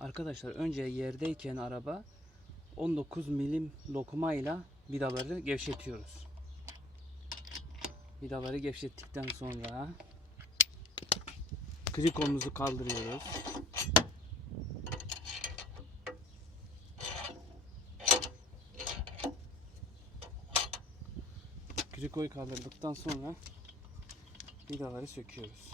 Arkadaşlar önce yerdeyken araba 19 milim lokumayla vidaları gevşetiyoruz. Vidaları gevşettikten sonra krikomuzu kaldırıyoruz. Krikoyu kaldırdıktan sonra vidaları söküyoruz.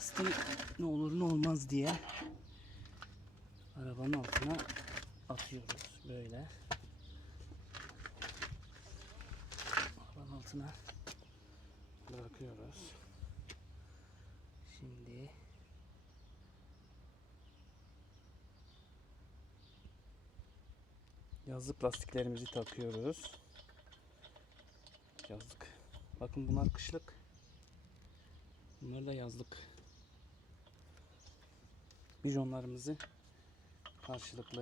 Lastiği ne olur ne olmaz diye arabanın altına atıyoruz böyle. Arabanın altına bırakıyoruz. Şimdi yazlık lastiklerimizi takıyoruz. Yazlık. Bakın bunlar kışlık. Bunlar da yazlık. Bijonlarımızı karşılıklı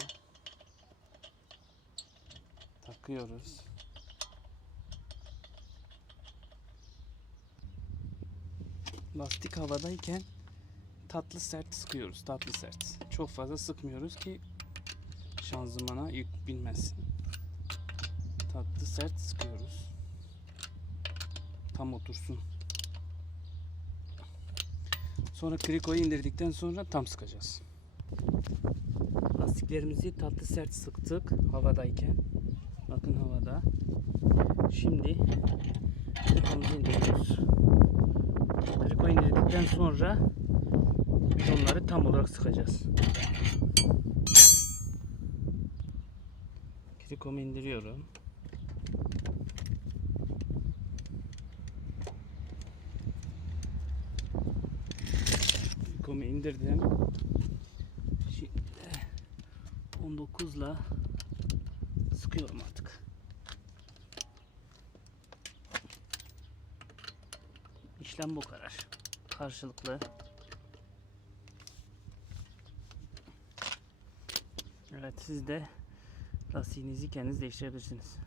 takıyoruz. Lastik havadayken tatlı sert sıkıyoruz. Tatlı sert. Çok fazla sıkmıyoruz ki şanzımana yük binmesin. Tatlı sert sıkıyoruz. Tam otursun. Sonra krikoyu indirdikten sonra tam sıkacağız. Lastiklerimizi tatlı sert sıktık havadayken. Bakın havada. Şimdi krikomuzu indiriyoruz. Krikoyu indirdikten sonra bidonları tam olarak sıkacağız. Krikomu indiriyorum. Krikomu indirdim. Şimdi 19 ile sıkıyorum artık. İşlem bu kadar. Karşılıklı. Evet siz de lastiğinizi kendiniz değiştirebilirsiniz.